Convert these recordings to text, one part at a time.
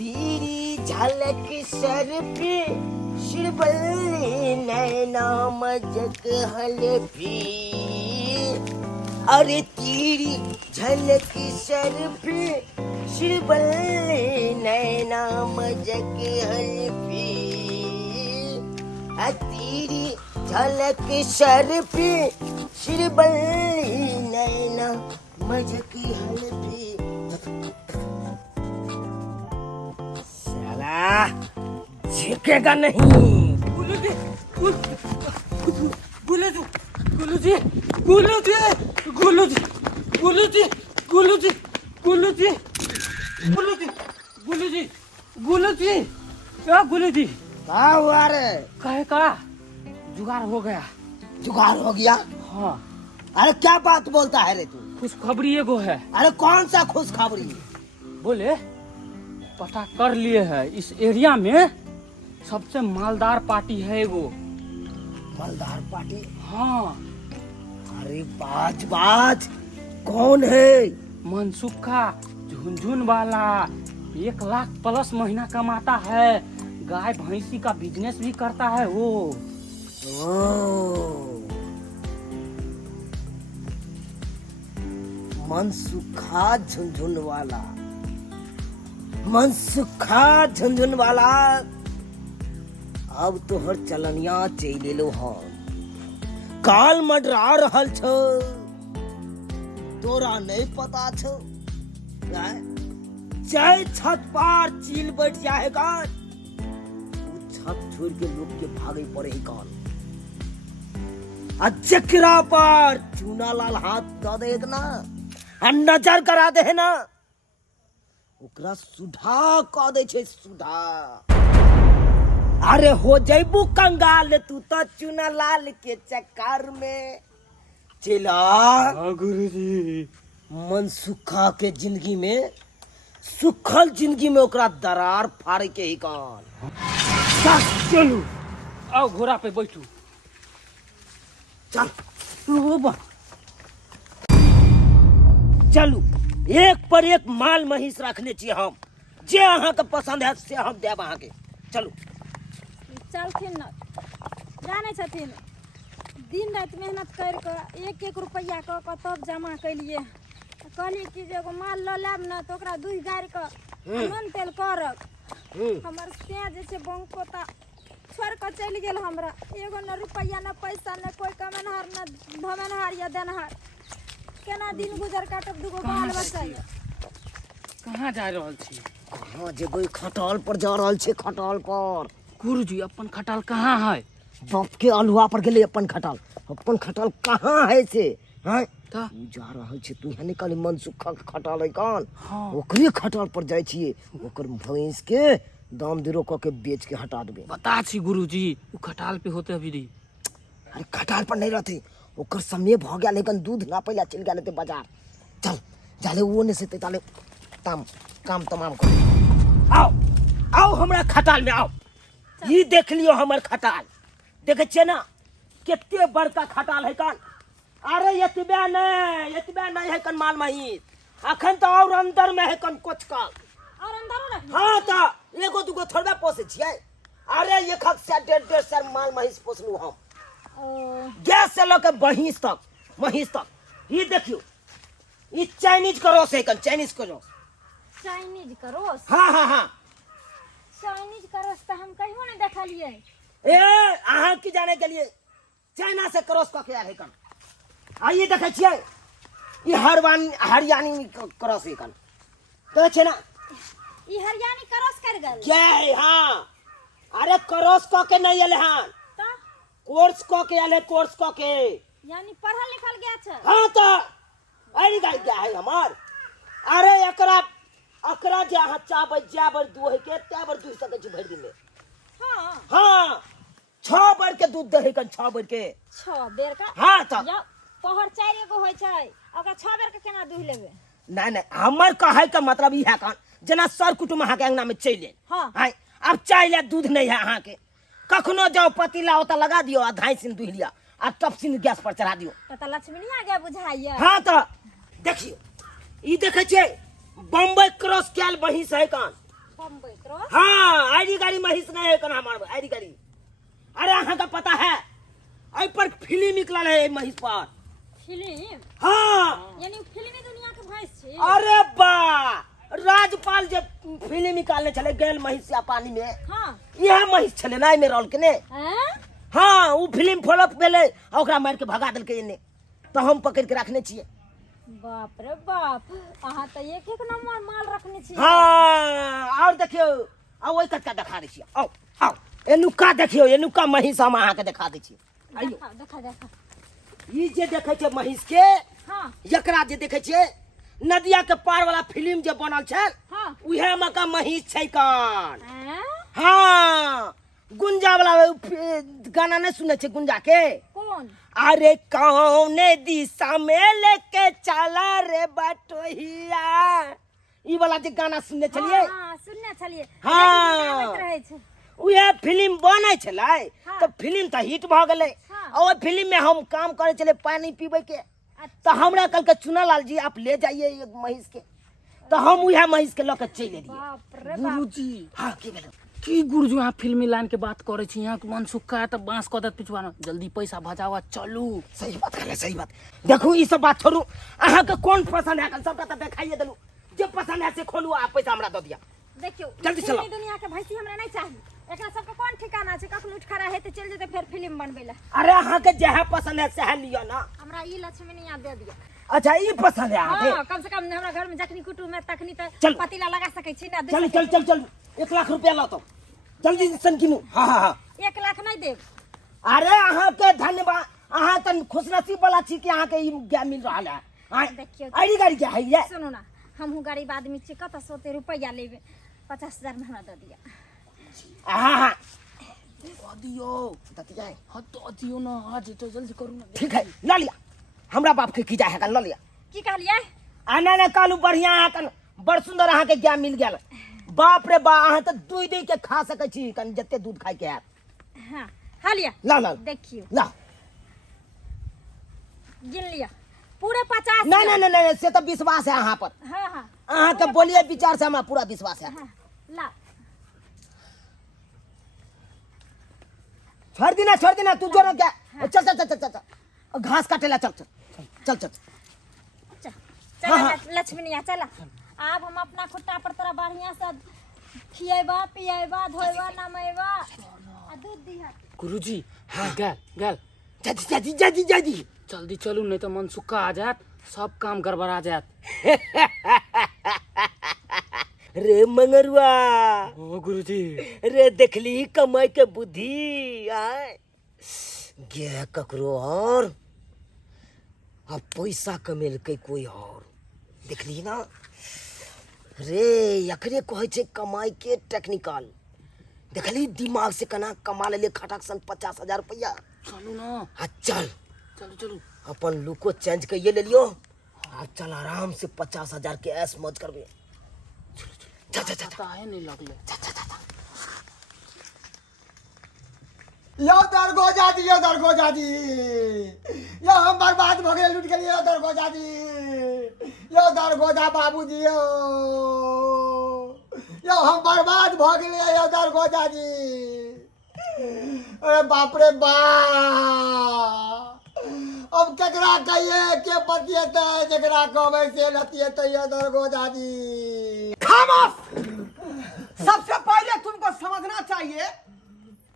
तेरी झलक सर पे शिरबल्ली नैना मजक हलफी। अरे तेरी झलक सर पे शिरबल्ली नैना मजक हलफी। तेरी झलक सर पे शिरबल्ली नैना मजक हलफी। साला झुकेगा नहीं। गुलूजी गुलूजी गुलूजी गुलूजी गुलूजी गुलूजी गुलूजी गुलूजी गुलूजी गुलूजी गुलूजी क्या गुलूजी क्या हुआ रे? कहे का जुगाड़ हो गया। जुगाड़ हो गया? हाँ। अरे क्या बात बोलता है रे तू? खुशखबरी एगो है। अरे कौन सा खुशखबरी? बोले पता कर लिए है, इस एरिया में सबसे मालदार पार्टी है एगो। मालदार पार्टी? हाँ। अरे बाज बाज कौन है? मनसुखा झुनझुन वाला 1 लाख प्लस महीना कमाता है, गाय भैंसी का बिजनेस भी करता है वो। मनसुखा झुनझुन वाला, मनसुखा झुनझुन वाला। अब तोहर चलनिया चले लो हम। काल मडरा रहल छ, तोरा नहीं पता छ? चाहे छत पर चील बैठ जाएगा, छत छोड़ के लोग के भागे पड़े कान। जकरा पर चूना लाल हाथ द दे ना, नजर करा दे ना, ओकरा सुधा कह दे छे सुधा। अरे हो जैबू कंगाल तू तो चूना लाल के चक्कर में। चला गुरुजी मनसुखा के जिंदगी में, सुखल जिंदगी में ओकरा दरार फाड़ के ही कान। चलू आओ घोड़ा पे बैठू। चल चलू, एक पर एक माल महिष रखने चाहिए हम। जे अहाँ के पसंद है से हम देब अहाँ के। चलू चलथिन न, जाने छथिन दिन रात मेहनत कर के 1-1 रुपया क के तब जमा कैलिए। कहली कि जे एगो माल ल लेब न तो ओकरा दूध गारि के नून तेल करब। हमर से जे छै बंकोता छोड़ के चलि गेल हमरा। एगो न रुपया न पैसा न कोई कमेनहार न धमेनहार या देनहार। केना दिन गुजर काटब? दूगो बाल बच्चा ये। कहाँ जा रहल छी? कहाँ जेबै? खटाल पर जा रहल छे। खटाल पर गुरुजी अपन खटाल कहाँ है? बाप के अलुआ पर गेले अपन खटाल। अपन खटाल कहाँ है से? हैं त तू जा रहल छे, तू यहाँ निकल। मनसुखा के खटाल है कान। हाँ। ओकरे खटाल पर जाय छिए। ओकर भैंस के दाम दिरो क के बेच के हटा देबे। बता छी गुरुजी वो खटाल पे होते अभी दी। अरे खटाल पर नहीं रहते, ओकर समय भ गया, लेकिन दूध ना पहले चल गया लेते बाजार। चल जाले वो ने से ताले काम काम तमाम कर। आओ आओ हमरा खटाल में आओ। ये देख लियो हमर खटाल। देखे छे ना कितने बड़का खटाल है कान। अरे यतबे नहीं है कन माल महिष। अखन तो और अंदर में है कन कुछ काल। और अंदर रख। हाँ तो एगो दूगो थोड़ा पोसे छिए। अरे 1 से 1.5 से माल महिष पोसलू हम। गैस से लेकर महिष तक। ये देखियो, ये चाइनीज क्रॉस है कन, चाइनीज क्रॉस। Chinese cross? हाँ चाइनीज क्रॉस तो हम कहियो नहीं देखलिए। ए अहाँ की जाने के लिए चाइना से क्रॉस क के आयल है कन। आइए देखे छिए, ये हरियाणी क्रॉस है कन। तो छे ना ई हरियाणी क्रॉस कर गल क्या है? हाँ अरे क्रॉस क के नहीं आले हां, तो कोर्स क के आले, कोर्स क के। यानी पढ़ल लिखल गया छ। हाँ तो अरे गाय क्या है हमार। अरे एकरा जे अहाँ चाहबै जाबर दुहे के त्याबर दुह सकै छी भरि दिन में। हाँ 6 बार के दूध दे कन, 6 बार के। 6 बेर का? हाँ तो जब पहर 4 गो होय छै, ओकरा 6 बेर के केना दुह लेबे? नहीं हमर कहे का मतलब ई है कन, जना सर कुटुम अहाँ के अंगना में चले। हाँ। हां अब चाइले दूध नहीं है अहाँ के, कखनो जाओ पतीला ओता लगा दियो आ धाइसिन दुह लिया आ टपसिन गैस पर चढ़ा दियो। त लक्ष्मी आ गया बुझाइया। हाँ तो देखियो, ई देखे छे बम्बई क्रॉस कैल महिष है कान। कम बैतरो हाँ आईडी गाड़ी महिष नहीं है कना हमार आईडी गाड़ी। अरे अहाँ का पता है आई पर फिल्म निकलल है महिष पर। फिल्म हाँ यानी फिल्मी दुनिया के भैंस छी। अरे बा राजपाल जब फिल्म निकालने चले गेल महिष या पानी में हाँ यह महिष छले ना में रोल के ने। हैं? हाँ वो फिल्म फ्लॉप भेले ओकरा मार के भगा देलके इने तो हम पकड़ के रखने छिए। बाप रे बाप अहाँ तो एक एक नंबर माल रखने छी। हाँ और देखियो आ ओइ कटका दिखा दै छिए। आओ आओ एनुका देखियो एनुका महिष हम अहाँ के दिखा दै छिए। आइयो देखा देखा ई जे देखे छे महिष के हाँ एकरा जे देखे छे नदिया के पार वाला फिल्म जे बनल छे हाँ उहे में का महिष छै कान। हैं? हाँ गुंजा वाला गाना नहीं सुने छे गुंजा के। कौन अरे कौने दिशा में लेके चला रे बटोहिया ई वाला जे गाना सुनने चलिए। हाँ सुनने छलिए हाँ। लेकिन गाबैत रहै छै। उहे फिल्म बनै छलै हाँ। तो फिल्म तो हिट भ गेलै। हाँ। और फिल्म में हम काम करे चले पानी पीबे के तो हमरा कल के चुना लाल जी आप ले जाइए एक महिष के तो हम उहे महिष के लेके चले दिए। बाप रे बाप गुरुजी हाँ की भेल की गुरुजी यहाँ फिल्मी लाइन के बात करे छी यहाँ के मन सुखा है तो बांस कदत पिछवाना जल्दी पैसा भजावा चलू। सही बात कहले सही बात। देखू ई सब बात छोड़ू अहाँ के कौन पसंद है कल सबका तो देखाइए देलू जे पसंद है से खोलू आ पैसा हमरा दे दिया। देखियो जल्दी चलो। फिल्मी दुनिया के भैंसी हमरा नहीं चाहिए। एकरा सबके कौन ठिकाना छै कखन उठ खड़ा हेते चल जेते फिर फिल्म बनबे ला। अरे अहाँ के जहे पसंद है सह लियो ना। हमरा ई लक्ष्मणिया दे दिया। अच्छा ई पसंद है अहाँ हाँ कम से कम हमरा घर में जखनी कुटुम में तखनी चल। त पतीला लगा सकै छी ना। चल चल चल चल 1 लाख रुपया ला तो जल्दी सन किनू। हाँ हाँ हाँ 1 लाख नहीं देब। अरे अहाँ के धन्यवाद अहाँ त खुशनसीब वाला छी कि अहाँ के ई ज्ञान मिल रहा है। देखियो आईडी गाड़ी क्या है ये। सुनो ना हमहू गरीब आदमी छी कत सोते रुपया लेबे 50,000 में हमरा दे दिया। हाँ हाँ दियो दतिया है। हाँ तो दियो ना आज तो जल्दी करू ना। ठीक है ला लिया हमरा बाप के की जाए है ला लिया। की कहलिए आना ना कालू बढ़िया है कन बड़ सुंदर अहाँ के ज्ञान मिल गेल। बाप रे बा अहाँ तो दूध दे के खा सकै छी कन जते दूध खाइ के है। हाँ हालिया ला ला देखियो ला गिन लिया पूरे 50। नहीं नहीं नहीं नहीं से तो विश्वास है अहाँ पर। हाँ हाँ अहाँ के बोलिए विचार से हमरा पूरा विश्वास है। हाँ ला छोड़ देना तू जोर क्या। चल चल चल चल चल घास काटेला चल चल चल चल चल चला लक्ष्मणिया चला। अब हम अपना खुट्टा पर तोरा बढ़िया से खिएबा पिएबा धोएबा नमेबा आ दूध दिहा। गुरुजी हाँ गैल गैल जाजी जाजी जाजी जाजी जल्दी चलू नहीं तो मन सुखा आ जात सब काम गड़बड़ा जात। रे मंगरुआ ओ गुरुजी रे देखली कमाई के बुद्धि आय गे ककरो और अब पैसा कमेल के कोई और देखली ना रे एकरे कहै छै कमाई के टेक्निकल। देखली दिमाग से कना कमा ले खटक सन 50,000 रुपया। चलू ना चल चलू चलू अपन लुको चेंज कइए ले लियो अब चल आराम से 50,000 के ऐश मौज करबे। चल चल चल पता है नहीं लगले। यो दरगोजा जी यो हम बर्बाद भ गेल लूट गेलिए यो दरगोजा जी यो दरगोजा बाबूजी यो हम बर्बाद भ गेलिए यो दरगोजा जी। अरे बाप रे बा अब केकरा कहिए के बतिएते जेकरा कहबै से लतिएते यो दरगोजा जी। खामोश। सबसे पहले तुमको समझना चाहिए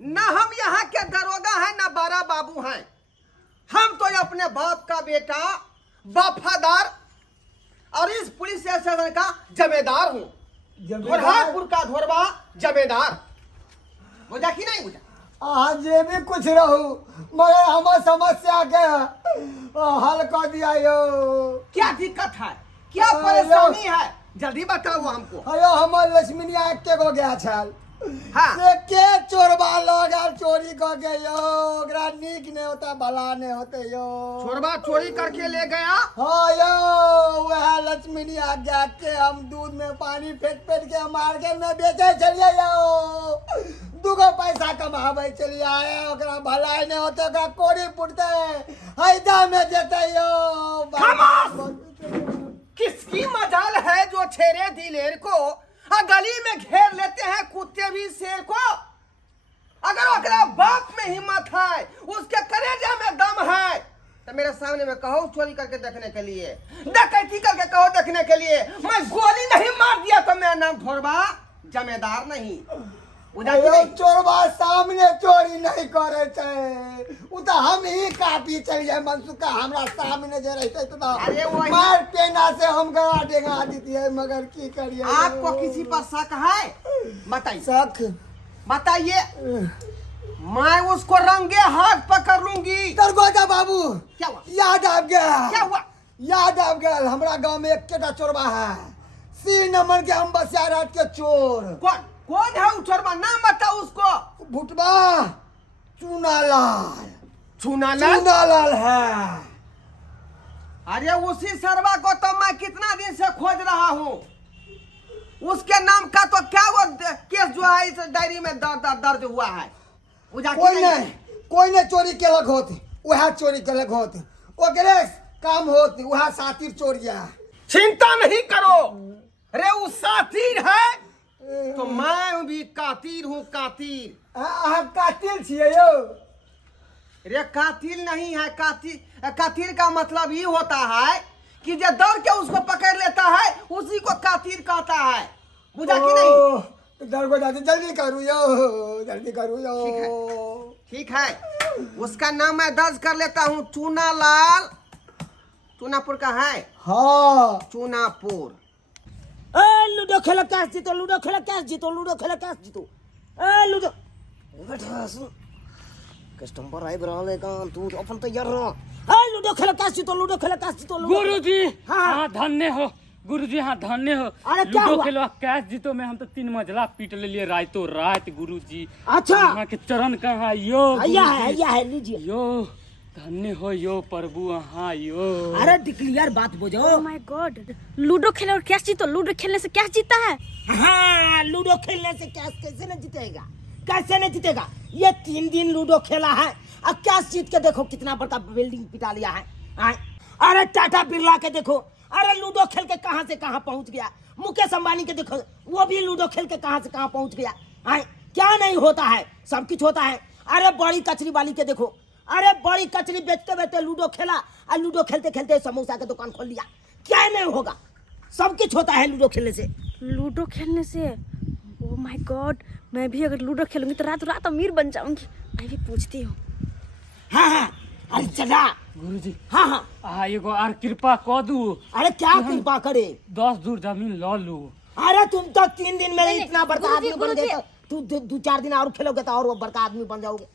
न हम यहाँ के दरोगा हैं न बड़ा बाबू हैं। हम तो अपने बाप का बेटा वफादार और इस पुलिस स्टेशन का जमेदार हूँ। धोरहापुर का धोरबा जमेदार बुझा कि नहीं बुझा। आज जे भी कुछ रहू मगर हमार समस्या के हल कर दिया यो। क्या दिक्कत है क्या परेशानी है जल्दी बताओ हमको। अयो हमार लक्ष्मीनिया के गो गया छल हाँ। से के चोरबा लगा चोरी कर के यो ओकरा नीक नहीं होता भला नहीं होते यो। छोरबा चोरी करके ले गया। हाँ यो वह लक्ष्मीनिया गया के हम दूध में पानी फेंक फेंक के मार्केट में बेचे चलिए यो दुगो पैसा कमावे चलिए आए ओकरा भलाई नहीं होते ओकरा कोड़ी पुटते हैदा में जेते यो। किसकी मजाल है जो छेरे दिलेर को गली में घेर लेते हैं कुत्ते भी शेर को। अगर ओकरा बाप में हिम्मत है, उसके कलेजे में दम है, तो मेरे सामने में कहो चोरी करके देखने के लिए, डकैती करके कहो देखने के लिए। मैं गोली नहीं मार दिया तो मेरा नाम थोड़बा जमेदार नहीं। चोरबा सामने चोरी नहीं करे छे, उ तो हम ही काटी चल जाए मनसुखा। हमरा सामने जे रहते तो अरे वो मार पेना से हम गड़ा डेगा देती है, मगर की करिए। आपको किसी पर शक है? बताइए, शक बताइए। मैं उसको रंगे हाथ पकड़ लूंगी। दरगोजा बाबू, क्या हुआ? याद आ गया, क्या हुआ? याद आ गया। हमरा गांव में एक केटा चोरबा है, सी नंबर के हम बसिया रात के चोर। कौन है वो चोरबा? नाम बताओ उसको। भुटबा चूनालाल। चूनालाल? चूनालाल है। अरे उसी सरवा को तो मैं कितना दिन से खोज रहा हूँ। उसके नाम का तो क्या वो केस जो है इस डायरी में दर्ज हुआ है? कोई नहीं चोरी केलक होती, वह चोरी केलक होती, ओकरे काम होती, वह सातिर चोरिया। चिंता नहीं करो, अरे वो सातिर है तो मैं भी कातिल हूँ, कातिल। कातिल छिए यो? अरे कातिल नहीं है, कातिल का मतलब ये होता है कि जो दौड़ के उसको पकड़ लेता है उसी को कातिल कहता है, बुझा कि नहीं? दरगोजा जल्दी करू यो, जल्दी करू यो। ठीक है, उसका नाम मैं दर्ज कर लेता हूँ। चूनालाल, चूनापुर का है। हाँ, चूनापुर। लूडो खेला कैश जीतो, लूडो खेला कैश जीतो, लूडो खेला कैश जीतो। लूडो बैठा सुन, कस्टमर आए बरा लेगा तू अपन तैयार रहो। लूडो खेला कैश जीतो, लूडो खेला कैश जीतो। गुरुजी हाँ धन्य हो, गुरुजी हाँ धन्य हो। अरे क्या लूडो हुआ? खेलो कैश जीतो में हम तो 3 मंजिला पीट ले लिए रातों रात गुरुजी। अच्छा यहाँ के चरण कहाँ यो आया है लीजिए। यो धन्य हो यो प्रभु हाँ यो। अरे डिक्लियर बात बोझो। ओह माय गॉड, लूडो खेले और कैश जीतो। लूडो खेलने से कैश जीता है? हाँ, लूडो खेलने से कैश कैसे नहीं जीतेगा, कैसे नहीं जीतेगा। ये 3 दिन लूडो खेला है, अब कैश जीत के देखो कितना बड़ा बिल्डिंग पिटा लिया है। अरे टाटा बिरला के देखो, अरे लूडो खेल के कहां से कहां पहुंच गया। मुकेश अंबानी के देखो, वो भी लूडो खेल के कहां से कहां पहुंच गया। क्या नहीं होता है, सब कुछ होता है। अरे बड़ी कचरी वाली के देखो, अरे बड़ी कचरी बेचते बेचते लूडो खेला और लूडो खेलते खेलते समोसा का दुकान खोल लिया। क्या नहीं होगा, सब कुछ होता है लूडो खेलने से। लूडो खेलने से? ओह माय गॉड, मैं भी अगर लूडो खेलूंगी तो रात रात अमीर बन जाऊंगी। मैं भी पूछती हूँ। हाँ, अरे चला गुरुजी हाँ एगो और कृपा कर दू। अरे क्या कृपा करे, 10 दूर जमीन लो लू। अरे तुम तो 3 दिन में नहीं, इतना बड़का गुरुजी, आदमी बन गए, तो तू 2-4 दिन और खेलोगे तो और वो बड़का आदमी बन जाओगे।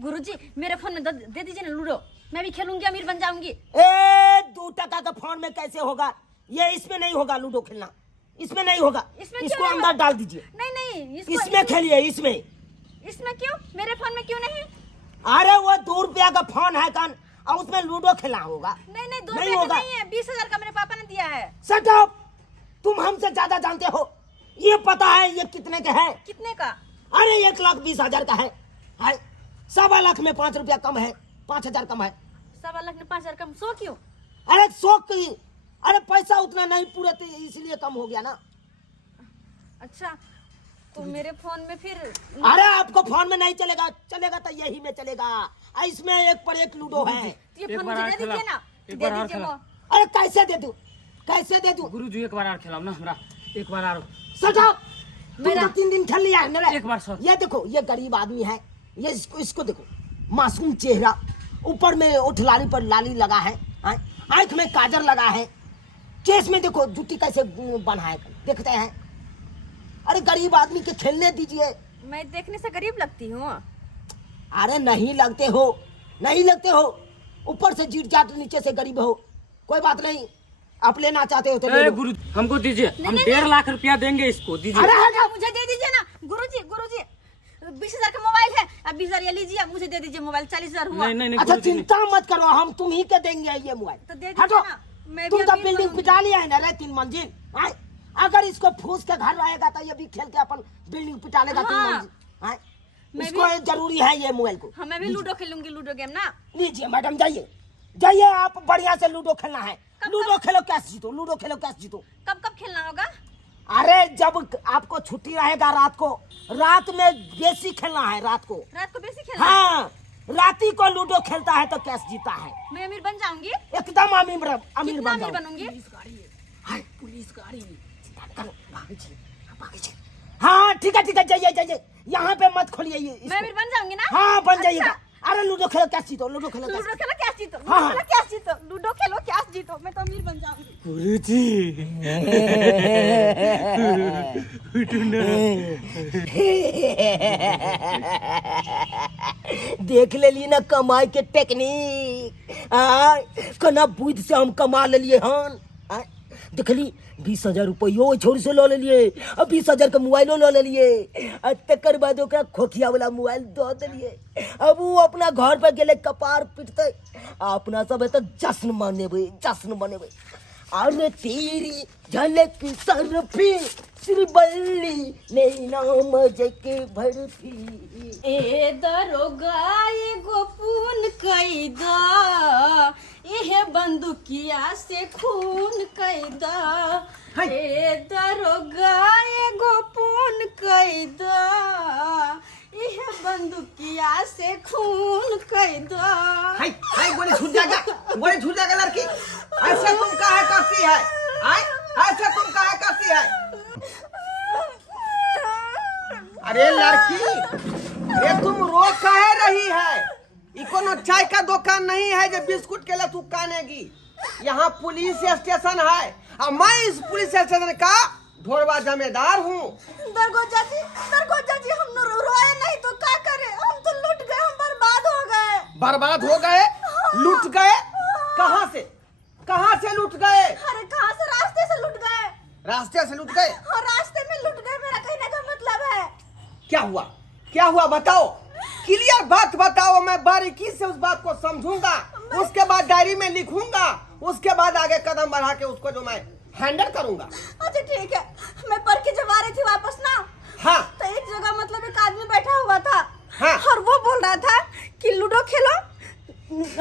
गुरुजी मेरे फोन में दे दीजिए ना लूडो, मैं भी खेलूंगी, अमीर बन जाऊंगी। 2 टका का फोन में कैसे होगा, ये इसमें नहीं होगा लूडो खेलना, इसमें नहीं होगा। इसमें इसको क्यों अंदर डाल दीजिए। नहीं इसमें खेलिए, इसमें। इसमें क्यों, मेरे फोन में क्यों नहीं? अरे वो 2 रुपया का फोन है कान, और उसमें लूडो खेलना होगा। नहीं 2 नहीं रुपए होगा। का नहीं है, 20,000 का मेरे पापा ने दिया है। शट अप, तुम हमसे ज्यादा जानते हो। ये पता है ये कितने का है? कितने का? अरे 1,20,000 का है। 1.25 लाख में 5 रुपया कम है, 5,000 कम है। 1.25 लाख में 5,000 कम, 100 क्यों? अरे 100 की, अरे पैसा उतना नहीं पूरे थे इसलिए कम हो गया ना। अच्छा तो मेरे फोन में फिर अरे आपको फोन में नहीं चलेगा, चलेगा तो यही में चलेगा। इसमें 1 पर 1 लूडो है। ये एक फोन बार मुझे और दे दीजिए ना, एक दे बार और दीजिए खेला। वो। अरे कैसे दे दूं, कैसे दे दूं? गुरुजी एक बार और खिलाओ ना हमरा, एक बार और। शट अप, तुम तो 3 दिन खेल लिया है मेरा। एक बार सर। ये देखो, ये गरीब आदमी है, ये इसको देखो, मासूम चेहरा, ऊपर में ओठ लाली पर लाली लगा है, आंख में काजल लगा है, केस में देखो जुटी कैसे बना है, देखते हैं। अरे गरीब आदमी के खेलने दीजिए। मैं देखने से गरीब लगती हूँ? अरे नहीं लगते हो, नहीं लगते हो, ऊपर से जीट जाट नीचे से गरीब हो। कोई बात नहीं, आप लेना चाहते हो तो ले लो। गुरु हमको दीजिए, हम 1.5 लाख रुपया देंगे इसको, दीजिए। अरे हाँ, मुझे दे दीजिए ना गुरुजी। 20,000 का मोबाइल है, अब 20,000 ये लीजिए, अब मुझे दे दीजिए मोबाइल। 40,000 हुआ। नहीं अच्छा गुरुजी, नहीं। चिंता मत करो, हम तुम ही के देंगे ये मोबाइल। तो दे दीजिए हटो, ना, मैं तुम भी तो अमीर बिल्डिंग बनूंगी। पिटा लिया है ना रे 3 मंजिल। अगर इसको फूस के घर रहेगा तो ये भी खेल के अपन बिल्डिंग पिटा लेगा 3 हाँ। मंजिल। मैं इसको जरूरी है ये मोबाइल को। हाँ, मैं भी लूडो खेलूंगी, लूडो गेम ना। लीजिए मैडम, जाइए जाइए, आप बढ़िया से लूडो खेलना है। कब- लूडो खेलो कैश जीतो, लूडो खेलो कैश जीतो। कब कब खेलना होगा? अरे जब आपको छुट्टी रहेगा रात में बेसी खेलना है रात को। रात को बेसी खेलना? हाँ, राती को लूडो खेलता है तो कैश जीता है। मैं अमीर बन जाऊंगी? एकदम अमीर कितना बन अमीर जाओ। बनूंगी? हाय, पुलिस गाड़ी चिंता न करो, भागी जी। हाँ ठीक है जाइए यहाँ पे मत खोलिए ये मैं अमीर बन जाऊंगी ना? हाँ बन जाइएगा। अच्छा। अरे लूडो खेलो कैश जीतो, लूडो खेलो लूडो खेलो कैश जीतो, हाँ, लूडो खेलो कैश जीतो, लूडो खेलो कैश जीतो, मैं तो अमीर बन जाऊंगी। देख ले ली ना कमाई के टेक्निक। कना बुद्ध से हम कमा ले लिए हन। देख ली 20,000 रुपयो छोरी से ले लिए, अब 20,000 का मोबाइलो ले लिए, तकर बाद ओकरा खोखिया वाला मोबाइल दो दिलिए। अब वो अपना घर पर गेले कपार पीटते, अपना सब है तो जश्न मनेबे। अरे तेरी झलक सरफी श्रीबल्ली नैना मजके भरफी। ए दरोगा एगो पून कई दा, इहे बंदूकिया से खून कई दा। ए दरोगा एगो पून कई दा, इहे बंदूकिया से खून कई दा। हाय गोली छूट जाएगा लड़की। ऐसे तुम काहे करती है? ऐसे तुम काहे करती है? अरे लड़की, ये तुम रो काहे रही है? ये कोनो चाय का दुकान नहीं है जो बिस्कुट के लिए तू कानेगी। यहाँ पुलिस स्टेशन है और मैं इस पुलिस स्टेशन का ढोरवा जमेदार हूँ। दरगोजा जी हम रोए नहीं तो क्या करे? हम तो लूट गए, हम बर्बाद हो गए, लूट गए। कहाँ से लूट गए? अरे कहाँ से? रास्ते से लूट गए। रास्ते से लूट गए? हाँ, रास्ते में लूट गए, मेरा कहने का मतलब है। क्या हुआ बताओ, क्लियर बात बताओ। मैं बारीकी से उस बात को समझूंगा, उसके बाद डायरी में लिखूंगा, उसके बाद आगे कदम बढ़ा के उसको जो मैं हैंडल करूंगा। अच्छा ठीक है। मैं पढ़ के जब आ रही थी वापस ना, हाँ तो एक जगह मतलब एक आदमी बैठा हुआ था। हाँ। और वो बोल रहा था कि लूडो खेलो,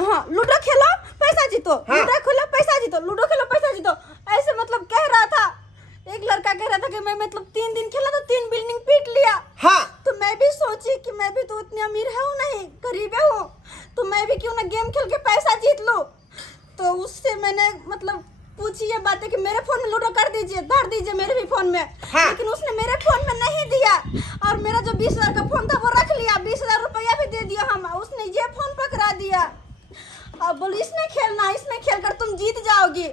हाँ लूडो खेलो पैसा जीतो, हाँ। लूडो खेलो पैसा जीतो, लूडो खेलो पैसा जीतो, ऐसे मतलब कह रहा था। एक लड़का कह रहा था कि मैं मतलब 3 दिन खेला तो 3 बिल्डिंग पीट लिया। हाँ। तो मैं भी सोची कि मैं भी तो उतनी अमीर हूँ नहीं, गरीबे हूँ, तो मैं भी क्यों ना गेम खेल के पैसा जीत लूं। तो उससे मैंने मतलब पूछी ये बातें कि मेरे फोन में लूडो कर दीजिए, धर दीजिए मेरे भी फोन में। हाँ। लेकिन उसने मेरे फोन में नहीं दिया, और मेरा जो 20,000 का फोन था वो रख लिया, 20,000 रुपया भी दे दिया हम। उसने ये फोन पकड़ा दिया और बोली इसमें खेलना, इसमें खेलकर तुम जीत जाओगी।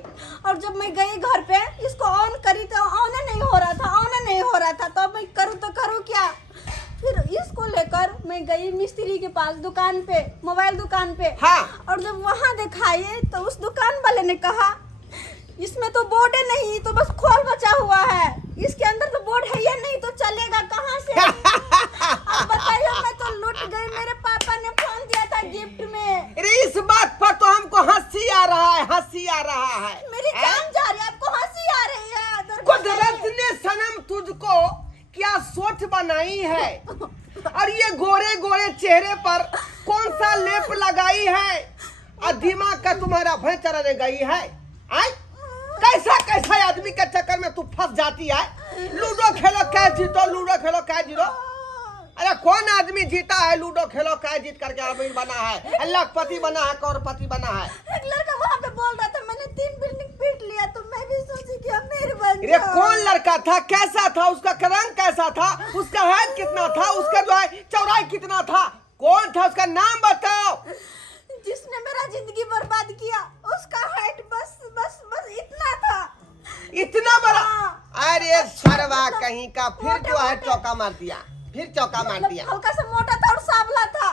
और जब मैं गई घर पे, इसको ऑन करी तो ऑन नहीं हो रहा था, तो अब मैं करूँ तो करूँ क्या। फिर इसको लेकर मैं गई मिस्त्री के पास दुकान पे, मोबाइल दुकान पे। हाँ। और जब वहाँ दिखाई तो उस दुकान वाले ने कहा इसमें तो बोर्ड नहीं, तो बस खोल बचा हुआ है, इसके अंदर तो बोर्ड है या नहीं, तो चलेगा कहाँ से। अब बताइए, मैं तो लूट गई। मेरे पापा ने फोन दिया था गिफ्ट में। अरे इस बात पर तो हमको हंसी आ रहा है। मेरी जान जा रही है, आपको हंसी आ रही है। कुदरत ने सनम तुझको क्या सोच बनाई है, और ये गोरे गोरे चेहरे पर कौन सा लेप लगाई है, और दिमाग का तुम्हारा भय चढ़ने गई है। आई कैसा आदमी के चक्कर में तू फंस जाती है। लूडो खेलो क्या जीतो, लूडो खेलो क्या जीतो। अरे कौन आदमी जीता है लूडो खेलो क्या जीत करके अमीर बना है, लाखपति बना है, करोड़पति बना है। एक लड़का वहाँ पे बोल रहा था मैंने 3 बिल्डिंग पीट लिया, तो मैं भी सोची कि अमीर बन अरे जाऊं। कौन लड़का था, कैसा था, उसका रंग कैसा था, उसका हाइट कितना था, उसका जो है चौड़ाई कितना था, कौन था, उसका नाम बताओ। जिसने मेरा जिंदगी बर्बाद किया, उसका हाइट बस इतना था। इतना बड़ा। हाँ। अरे सरवा कहीं का, फिर जो है चौका मार दिया। हल्का सा मोटा था और सांवला था,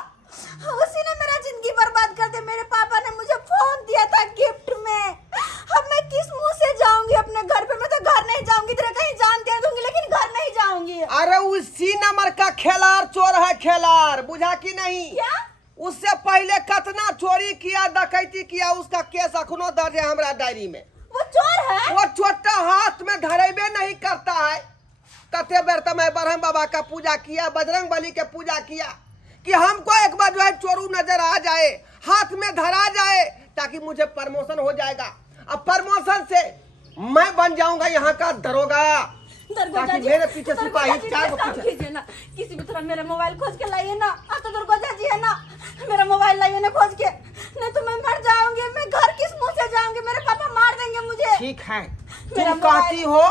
उसी ने मेरा जिंदगी बर्बाद कर दिया। मेरे पापा ने मुझे फोन दिया था गिफ्ट में। अब मैं किस मुंह से जाऊंगी अपने घर पे? मैं तो घर नहीं जाऊंगी, तेरे कहीं जान दे दूंगी, लेकिन घर नहीं जाऊंगी। अरे उसी नंबर का खेलार चोर है, खेलार बुझा कि नहीं? क्या? उससे पहले कितना चोरी किया, डकैती किया, उसका केस अखनो दर्ज है हमारा डायरी में। वो चोर है? वो छोटा हाथ में धरेबे नहीं करता है। कते बेर तो मैं ब्रह्म बाबा का पूजा किया, बजरंग बली के पूजा किया, कि हमको एक बार जो है चोरू नजर आ जाए, हाथ में धरा जाए, ताकि मुझे प्रमोशन हो जाएगा। अब प्रमोशन से मैं बन जाऊंगा यहाँ का दरोगा। दरगोजा ताकि जी, मेरे पीछे दरगोजा सिपाही जी, चार को काम पीछे कीजिए ना, किसी भी तरह मेरा मोबाइल खोज के लाइए ना। अब तो दरगोजा जी है ना, मेरा मोबाइल लाइए ना खोज के, नहीं तो मैं मर जाऊंगी। मैं घर किस मुंह से जाऊंगी, मेरे पापा मार देंगे मुझे। ठीक है, मेरा तुम कहती हो,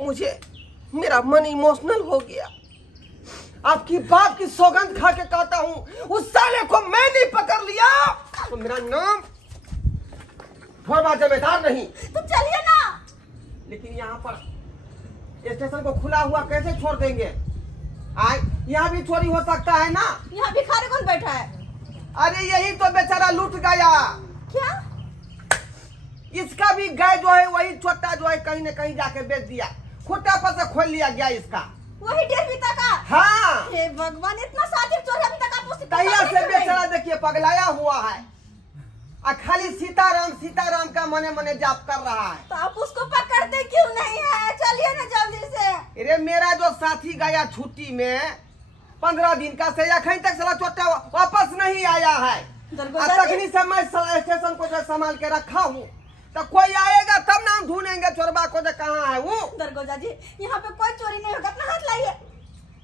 मुझे मेरा मन इमोशनल हो गया। आपकी बाप की सौगंध खा के कहता हूँ, उस साले को मैं नहीं पकड़ लिया तो मेरा नाम जमेदार नहीं। तुम चलिए ना। लेकिन यहाँ पर स्टेशन को खुला हुआ कैसे छोड़ देंगे? आए, यहाँ भी चोरी हो सकता है ना। यहाँ भिखारी कौन बैठा है? अरे यही तो बेचारा लूट गया। क्या? इसका भी गाय जो है वही छोटा जो है कहीं न कहीं जाके बेच दिया, खुट्टा पर से खोल लिया गया इसका। वही डेढ़ बीता का? हाँ, हे भगवान, इतना शातिर चोर है, अभी तक आप उससे तैया पकड़ से नहीं बेचारा पाए। देखिए पगलाया हुआ है, और खाली सीताराम सीताराम का मने मने जाप कर रहा है। तो आप उसको पकड़ते क्यों नहीं है? चलिए ना जल्दी से। अरे मेरा जो साथी गया छुट्टी में 15 दिन का से अखन तक साला चोटा वापस नहीं आया है। दरगोजा जी, तखनी से मैं स्टेशन को जो संभाल के रखा हूँ, तो कोई आएगा तब ना हम ढूंढेंगे चोरबा को जो कहाँ है वो। दरगोजा जी, यहाँ पे कोई चोरी नहीं होगा, अपना हाथ लाइए।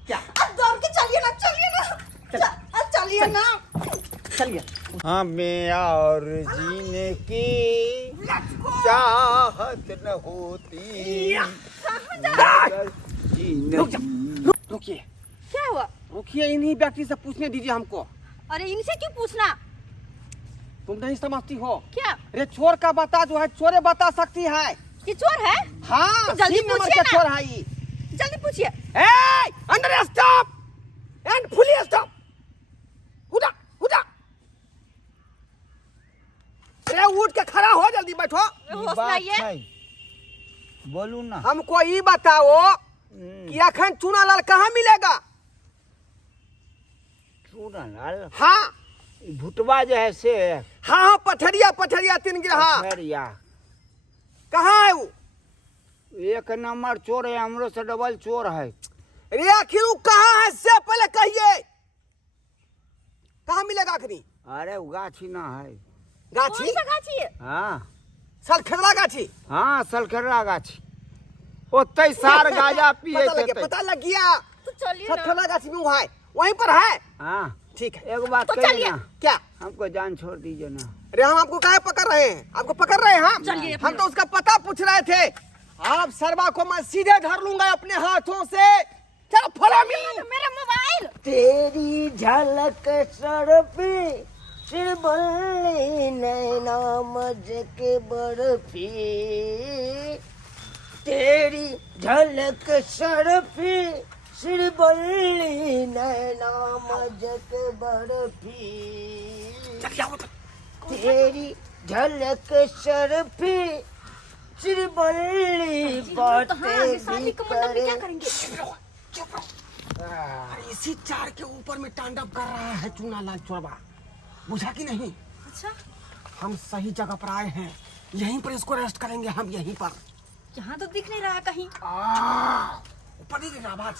क्या? अब दौड़ के चलिए ना, चलिए ना, चलिए ना। चलिए। हमें और जीने की चाहत न होती मगर जीने रुकिए क्या हुआ? रुकिए, इन्हीं व्यक्ति से पूछने दीजिए हमको। अरे इनसे क्यों पूछना? तुम नहीं समझती हो? क्या? अरे चोर का बता जो है चोरे बता सकती है। ये चोर है? हाँ, तो जल्दी 3 नंबर पूछिए के ना। चोर है ये। जल्दी पूछिए। Under stop and fully stop. उठा उठा, अरे उठ के खड़ा हो, जल्दी बैठो। होश लाइए। है बोलू ना। हमको ये बताओ कि अखन चूना लाल कहाँ मिलेगा? चूड़ा लाल हाँ भुटवा जो है से हाँ, पठरिया पठरिया 3 गिरहा खैरिया कहाँ है वो? 1 नंबर चोर है, हमरो से डबल चोर है। अरे आखिर वो कहाँ है से पहले कहिए, कहाँ मिलेगा आखिरी? अरे वो गाछी ना है। गाछी? कौन सा गाछी है? हाँ सलखेड़ा गाछी? हाँ सलखेड़ा गाछी, ओते सार गाजा पिए पता लग गया। तो चलिए ना। सलखेड़ा गाछी में वो है, वहीं पर है। हाँ ठीक है, एक बात तो कहिए चलिए। ना, क्या? हमको जान छोड़ दीजिए ना। अरे हम आपको काहे पकड़ रहे हैं? आपको पकड़ रहे हैं हम? चलिए हम तो उसका पता पूछ रहे थे। आप सरवा को मैं सीधे धर लूंगा अपने हाथों से। चलो फला मिल। मेरा मोबाइल। तेरी झलक सर पे सिर बल्ली नैना मजक बर्फी, तेरी झलक सर पे सिर बल्ली नैना मजक बर्फी, तेरी झलक सर पे सिर बल्ली तो बातें हाँ, अभी शादी का मंडप में क्या करे। करेंगे? अरे इसी चार के ऊपर में तांडव कर रहा है चूना लाल चोरबा, बुझा कि नहीं? अच्छा, हम सही जगह पर आए हैं, यहीं पर इसको रेस्ट करेंगे हम, यहीं पर। यहाँ तो दिख नहीं रहा कहीं। ऊपर ही आवाज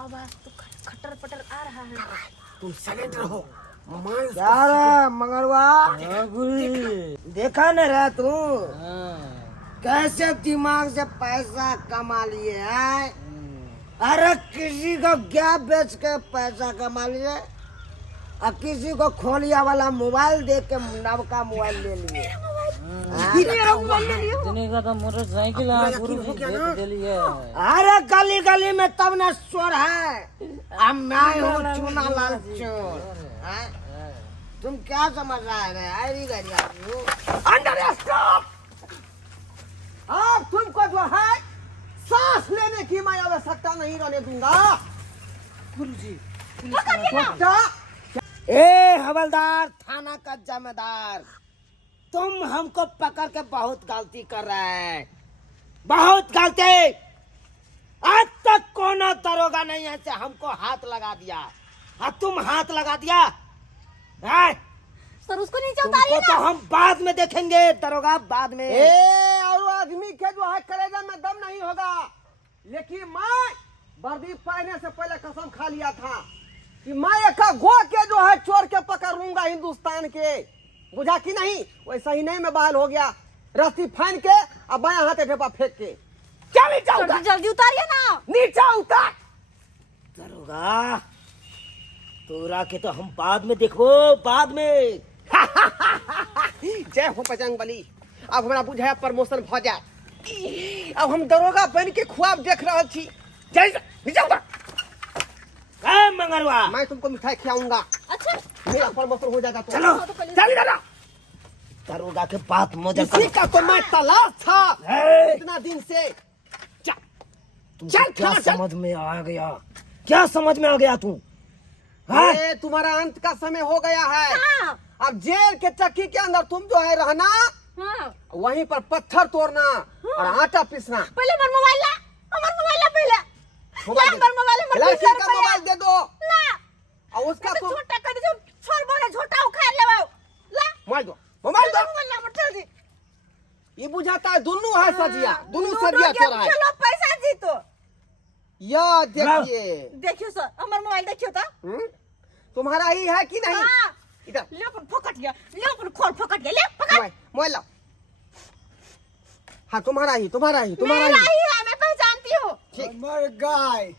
आवाज तो खटर पटर आ रहा है। तुम साइलेंट रहो। मैं क्या रे मंगलवा, देखा न रहा तू कैसे दिमाग से पैसा कमा लिए है? अरे किसी को क्या बेच के पैसा कमा लिए, और किसी को खोलिया वाला मोबाइल देख के नवका मोबाइल ले लिए। मेरा मोबाइल ले लियो। इतने का तो मोटरसाइकिल है, गुरुजी बेच दिलिए। अरे गली गली में तब न चोर है। अब मैं हूँ चूना लाल चोर। हैं? तुम क्या समझ रहा है? अरे अंडर स्टॉप। अब तुमको जो है सांस लेने की मैं आवश्यकता नहीं रहने दूंगा। गुरुजी, छोटा ए हवलदार, थाना का जमींदार, तुम हमको पकड़ के बहुत गलती कर रहे हैं, बहुत गलती। आज तक कोनो दरोगा नहीं ऐसे हमको हाथ लगा दिया, और तुम हाथ लगा दिया। है? सर उसको नीचे तुमको उतारिए तो ना। हम बाद में देखेंगे दरोगा, बाद में। और आदमी के जो है कलेजा में दम नहीं होगा। लेकिन मैं वर्दी पहनने से पहले कसम खा लिया था कि मैं एक गो के जो है चोर के पकड़ लूंगा हिंदुस्तान के, बुझा कि नहीं? वैसा ही नहीं मैं बहाल हो गया, रस्सी फान के अब बाया हाथ ढेपा फेंक के क्या नीचा जल्दी उतार, जल्दी उतारिए ना। नीचा उतार। दरोगा तोरा के तो हम बाद में देखबो, बाद में। जय हो बजरंग बली। अब हमरा बुझाया प्रमोशन भ जाए। अब हम दरोगा बन के ख्वाब देख रहा थी। जय नीचा उतार। ए मंगरवा, मैं तुमको मिठाई खिलाऊंगा, अच्छा मेरा प्रमोशन हो जाएगा तो। चलो चल दादा। दरोगा के बात मजा इसी का तो मैं तलाश था ए! इतना दिन से। तुमको क्या समझ में आ गया? क्या समझ में आ गया तू? हाँ? अरे तुम्हारा अंत का समय हो गया है। हाँ अब जेल के चक्की के अंदर तुम जो है रहना, हाँ। वहीं पर पत्थर तोड़ना और आटा पीसना। पहले हमारा मोबाइल ला, हमारा मोबाइल ला पहले। मोबाइल ला, हमारा मोबाइल हमारा लड़की 20 का रुपया। मोबाइल दे दो ला और उसका तो तुम छोटा कर दे, छोड़ बोले छोटा उखाड़ ले बाबू। ला मोबाइल दो, मोबाइल दो। मोबाइल ला मत जल्दी। ये बुझाता है दोनों है सजिया, दोनों लूडो सजिया गेम चोरा है। खेलो पैसा जीतो। या देखिए, देखियो सर हमारा मोबाइल देखियो तो। तुम्हारा ही है कि नहीं? हाँ इधर ले अपन फोकट गया, ले अपन खोल फोकट गया, ले पकड़। मोबाइल लाओ। हाँ तुम्हारा ही, तुम्हारा ही, तुम्हारा मेरा ही। ही है, मैं पहचानती हूँ। ठीक। हमर गाय,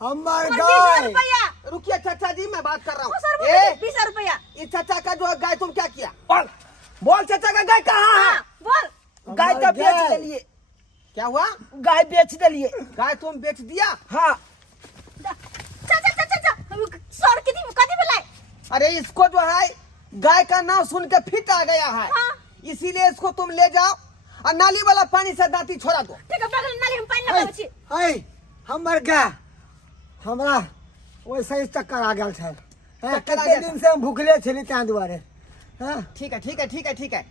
हमर 20 गाय। रुपया। रुकिए चाचा जी, मैं बात कर रहा ओ सर हूँ। बोले 20 रुपया। इस चाचा का जो गाय तुम क्या किया? बोल बोल चाचा का गाय कहाँ है? हाँ बोल। गाय तो बेच गाय। दिलिए, क्या हुआ? गाय बेच दिलिए। गाय तुम बेच दिया? हाँ चा सर कितनी कदी बोलाए? अरे इसको जो है गाय का नाम सुन के फिट आ गया है। हाँ। इसीलिए इसको तुम ले जाओ और नाली वाला पानी से दांती छोड़ा दो। ठीक है बगल नाली हम पानी लगा छी। है हमर गाय, हमरा वैसे ही चक्कर आ गया छल। चक्कर आ कते गया दिन से हम भूखले छली तां दुआरे। हाँ ठीक है, ठीक है, ठीक है, ठीक है।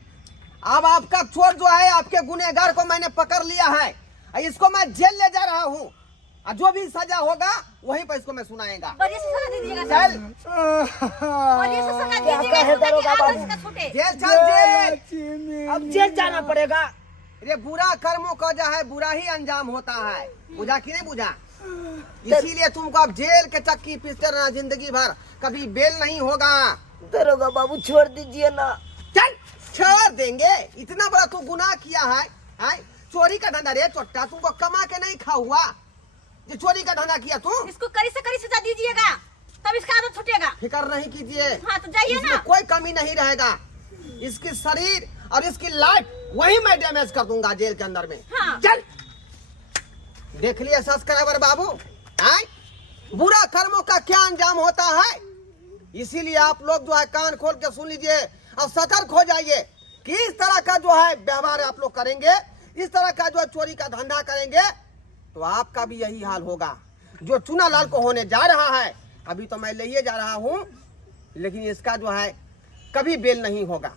अब आपका चोर जो है, आपके गुनहगार को मैंने पकड़ लिया है और इसको मैं जेल ले जा रहा हूँ और जो भी सजा होगा वहीं पर इसको मैं सुनाएगा। बढ़िया से सजा दीजिएगा चल बढ़िया से सजा क्या दीजिएगा कहे इसको ताकि दरोगा आगे बाबू? इसका छूटे। जेल चल जेल। अब जेल जाना पड़ेगा। ये बुरा कर्मों का जो है बुरा ही अंजाम होता है। बुझा कि नहीं बुझा? इसीलिए तुमको अब जेल के चक्की पीसते रहना जिंदगी भर, कभी बेल नहीं होगा। दरोगा बाबू छोड़ दीजिए ना। चल छोड़ देंगे। इतना बड़ा तू गुनाह किया है, चोरी का धंधा रे चोट्टा, तुमको कमा के नहीं खा हुआ जो चोरी का धंधा किया तू। इसको कड़ी से कड़ी सजा दीजिएगा तब इसका आदत छूटेगा। फिक्र नहीं कीजिए, हाँ तो जाइए इसमें ना। कोई कमी नहीं रहेगा। इसकी शरीर और इसकी लाइफ वही मैं डैमेज कर दूंगा जेल के अंदर में। हाँ। चल देख लिए सब्सक्राइबर बाबू, बुरा कर्मों का क्या अंजाम होता है। इसीलिए आप लोग जो है कान खोल के सुन लीजिए और सतर्क हो जाइए कि इस तरह का जो है व्यवहार आप लोग करेंगे, इस तरह का जो है चोरी का धंधा करेंगे तो आपका भी यही हाल होगा जो चूना लाल को होने जा रहा है। अभी तो मैं ले जा रहा हूं, लेकिन इसका जो है कभी बेल नहीं होगा।